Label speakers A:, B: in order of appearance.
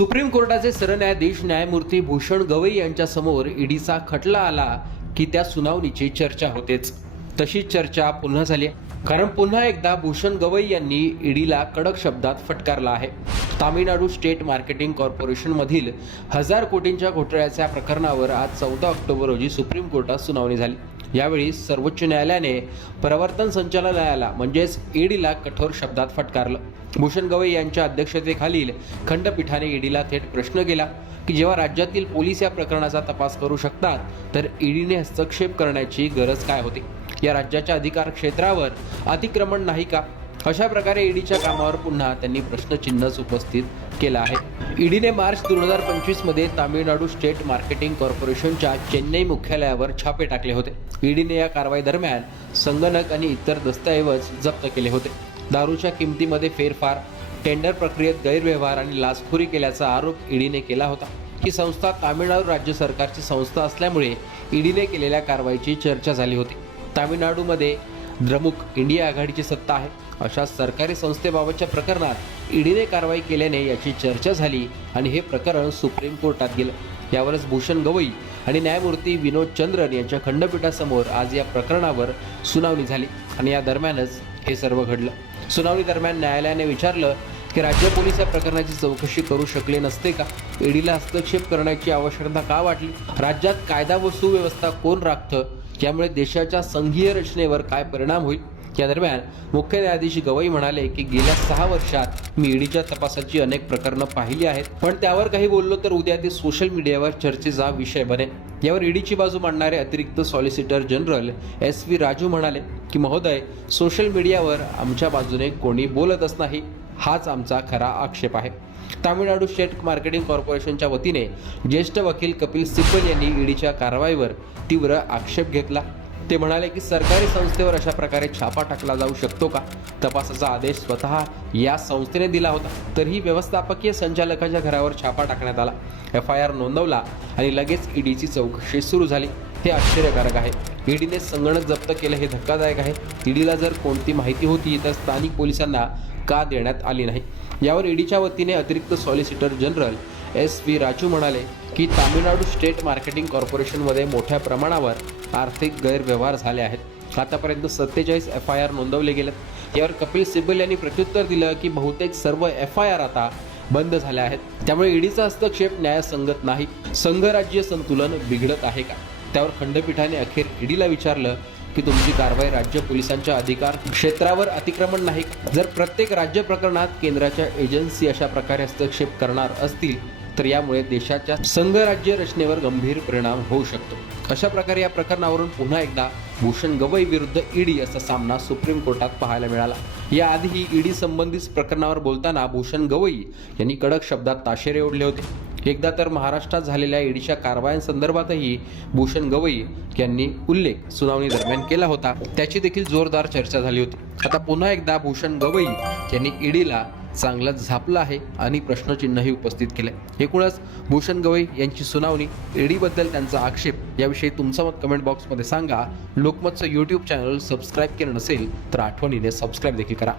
A: Supreme कोर्टाचे सरन्यायाधीश न्यायमूर्ती भूषण गवई यांच्यासमोर ईडीचा खटला आला की त्या सुनावणीची चर्चा होतेच. तशीच चर्चा पुन्हा झाली आहे. कारण पुन्हा एकदा भूषण गवई यांनी ईडीला कडक शब्दात फटकारला आहे. तामिळनाडू स्टेट मार्केटिंग कॉर्पोरेशन मधील हजार कोटींच्या घोटाळ्याच्या प्रकरणावर आज चौदा ऑक्टोबर रोजी सुप्रीम कोर्टात सुनावणी झाली. यावेळी सर्वोच्च न्यायालयाने प्रवर्तन संचालनालयाला म्हणजेच ईडीला कठोर शब्दात फटकारलं. भूषण गवई यांच्या अध्यक्षतेखालील खंडपीठाने ईडीला थेट प्रश्न केला की जेव्हा राज्यातील पोलीस या प्रकरणाचा तपास करू शकतात तर ईडीने हस्तक्षेप करण्याची गरज काय होती? या राज्याच्या अधिकार क्षेत्रावर अतिक्रमण नाही का? अशा प्रकारे ईडीच्या कामावर पुन्हा त्यांनी प्रश्नचिन्हच उपस्थित केलं आहे. ईडीने मार्च दोन हजार पंचवीसमध्ये तामिळनाडू स्टेट मार्केटिंग कॉर्पोरेशनच्या चेन्नई मुख्यालयावर छापे टाकले होते. ईडीने या कारवाई दरम्यान संगणक आणि इतर दस्तऐवज जप्त केले होते. दारूच्या किमतीमध्ये फेरफार टेंडर प्रक्रियेत गैरव्यवहार आणि लाचखोरी केल्याचा आरोप ईडीने केला होता. ही संस्था तामिळनाडू राज्य सरकारची संस्था असल्यामुळे ईडीने केलेल्या कारवाईची चर्चा झाली होती. तामिळनाडूमध्ये द्रमुक इंडिया आघाडीची सत्ता आहे. अशा सरकारी संस्थेबाबतच्या प्रकरणात ईडीने कारवाई केल्याने याची चर्चा झाली आणि हे प्रकरण सुप्रीम कोर्टात गेलं. यावरच भूषण गवई आणि न्यायमूर्ती विनोद चंद्रन यांच्या खंडपीठासमोर आज या प्रकरणावर सुनावणी झाली आणि या दरम्यानच हे सर्व घडलं. सुनावणी दरम्यान न्यायालयाने विचारलं की राज्य पोलीस या प्रकरणाची चौकशी करू शकले नसते का? ईडीला हस्तक्षेप करण्याची आवश्यकता का वाटली? राज्यात कायदा व सुव्यवस्था कोण राखतं? यामुळे देशाच्या संघीय रचनेवर काय परिणाम होईल? या दरम्यान मुख्य न्यायाधीश गवई म्हणाले की गेल्या सहा वर्षात मी ईडीच्या तपासाची अनेक प्रकरणं पाहिली आहेत. पण त्यावर काही बोललो तर उद्या ते सोशल मीडियावर चर्चेचा विषय बनेल. यावर ईडीची बाजू मांडणारे अतिरिक्त solicitor general S V Raju म्हणाले की महोदय सोशल मीडियावर आमच्या बाजूने कोणी बोलतच नाही. हाच आमचा खरा आक्षेप आहे. तामिळनाडू स्टेट मार्केटिंग कॉर्पोरेशनच्या वतीने ज्येष्ठ वकील कपिल सिब्बल यांनी ईडीच्या कारवाईवर तीव्र आक्षेप घेतला. ते म्हणाले की सरकारी संस्थेवर अशा प्रकारे छापा टाकला जाऊ शकतो का? तपासाचा आदेश स्वतः या संस्थेने दिला होता. तरीही व्यवस्थापकीय संचालकाच्या घरावर छापा टाकण्यात आला. एफ आय आर नोंदवला आणि लगेच ईडीची चौकशी सुरू झाली. हे आश्चर्यकारक आहे. ईडीने संगणक जप्त केलं हे धक्कादायक आहे. ईडीला जर कोणती माहिती होती तर स्थानिक पोलिसांना का देण्यात आली नाही? यावर ईडीच्या वतीने अतिरिक्त solicitor general S V Raju म्हणाले की तामिळनाडू स्टेट मार्केटिंग कॉर्पोरेशनमध्ये मोठ्या प्रमाणावर आर्थिक गैरव्यवहार झाले आहेत. आतापर्यंत सत्तेचाळीस एफ आय आर नोंदवले गेलेत. यावर कपिल सिब्बल यांनी प्रत्युत्तर दिलं की बहुतेक सर्व एफ आय आर आता बंद झाल्या आहेत. त्यामुळे ईडीचा हस्तक्षेप न्यायसंगत नाही. संघराज्य संतुलन बिघडत आहे का? त्यावर खंडपीठाने अखेर ईडीला विचारलं की तुमची कारवाई राज्य पोलिसांच्या अधिकार क्षेत्रावर अतिक्रमण नाही. जर प्रत्येक राज्य प्रकरणात केंद्राच्या एजन्सी अशा प्रकारे हस्तक्षेप करणार असतील तर यामुळे देशाच्या संघराज्य रचनेवर गंभीर परिणाम होऊ शकतो. अशा प्रकारे या प्रकरणावरून पुन्हा एकदा भूषण गवई विरुद्ध ईडी असा सामना सुप्रीम कोर्टात पाहायला मिळाला. याआधीही ईडी संबंधित प्रकरणावर बोलताना भूषण गवई यांनी कडक शब्दात ताशेरे ओढले होते. एकदा तर महाराष्ट्रात झालेल्या ईडीच्या कारवायांसंदर्भातही भूषण गवई यांनी उल्लेख सुनावणी दरम्यान केला होता. त्याची देखील जोरदार चर्चा झाली होती. आता पुन्हा एकदा भूषण गवई यांनी ईडीला चांगला झापलं आहे आणि प्रश्नचिन्हही उपस्थित केले एकूणच भूषण गवई यांची सुनावणी ईडीबद्दल त्यांचा आक्षेप याविषयी तुमचं मत कमेंट बॉक्समध्ये सांगा. लोकमतचं यूट्यूब चॅनल सबस्क्राईब केलं नसेल तर आठवणीने सबस्क्राईब देखील करा.